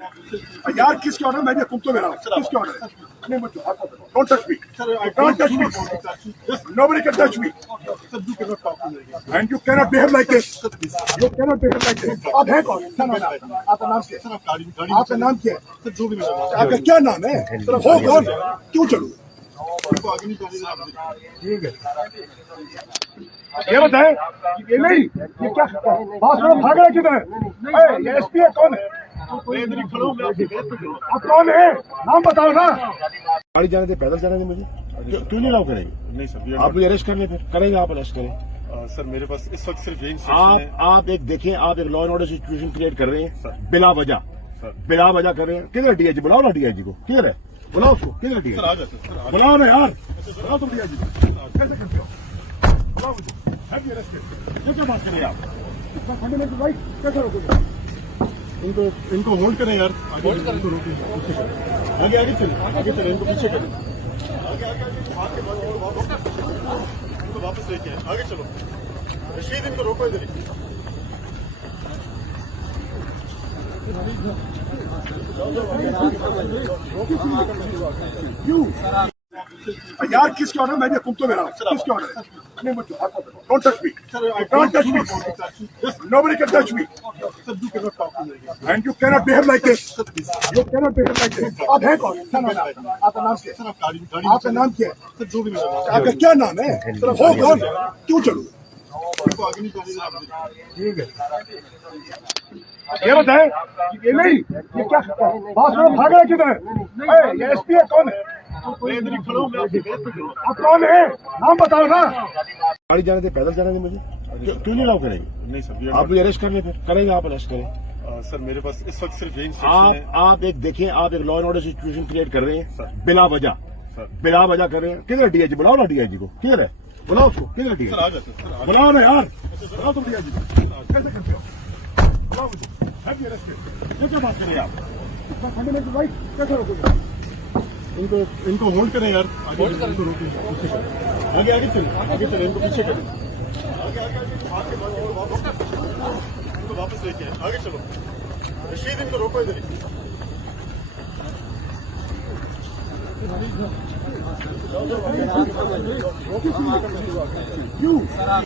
यार किसके ऑर्डर मैं तुम तो मेरा किसके ऑर्डर नहीं मत don't touch me don't touch me nobody can touch me and you cannot behave like this you cannot behave like this आप हैं कौन आपका नाम क्या है आपका नाम क्या है जो भी आपका क्या नाम है हो कौन क्यों चलूं ठीक है ये बताएं ये नहीं ये क्या बात भाग रहा किधर है ये एसपी है कौन है आप कौन है नाम बताओ ना गाड़ी जाने दे पैदल जाने दे मुझे क्यों नहीं अलाउ करेंगे नहीं सर आप मुझे अरेस्ट कर ले फिर करेंगे आप अरेस्ट करें सर मेरे पास इस वक्त सिर्फ यही आप एक देखें आप एक law and order situation create कर रहे हैं बिला वजह कर रहे हैं किधर डीआईजी बुलाओ ना डीआईजी को किधर है बुलाओ उसको किधर डीआईजी बुलाओ ना यार बुलाओ तुम डीआईजी कैसे करते हो बुलाओ मुझे क्या बात करें आप फंडामेंटल राइट कैसे रोकोगे इनको होल्ड करें यार आगे आगे चले इनको पीछे करें आगे इनको वापस लेके आए आगे चलो रशीद इनको रोको इधर क्यों यार किसके ऑर्डर मैं तुम तो मेरा किसके ऑर्डर नहीं मत don't touch me don't touch me nobody can touch me and you cannot behave like this you cannot behave like this आप हैं कौन आपका नाम क्या है आपका नाम क्या है जो भी आपका क्या नाम है हो कौन क्यों चलूं ठीक है ये बताएं ये नहीं ये क्या बात भाग रहा किधर है ये एसपी है कौन है आप कौन है नाम बताओ ना गाड़ी जाने दे पैदल जाने दे मुझे क्यों नहीं अलाउ करेंगे नहीं सर आप मुझे अरेस्ट कर ले फिर करेंगे आप अरेस्ट करें सर मेरे पास इस वक्त सिर्फ यही आप एक देखें आप एक law and order situation create कर रहे हैं बिला वजह कर रहे हैं किधर डीआईजी बुलाओ ना डीआईजी को किधर है बुलाओ उसको किधर डीआईजी बुलाओ ना यार बुलाओ तुम डीआईजी कैसे करते हो बुलाओ मुझे क्या बात करें आप फंडामेंटल राइट कैसे रोकोगे इनको होल्ड करें यार आगे चले इनको पीछे करें इनको वापस लेके आए आगे चलो रशीद इनको रोको इधर क्यों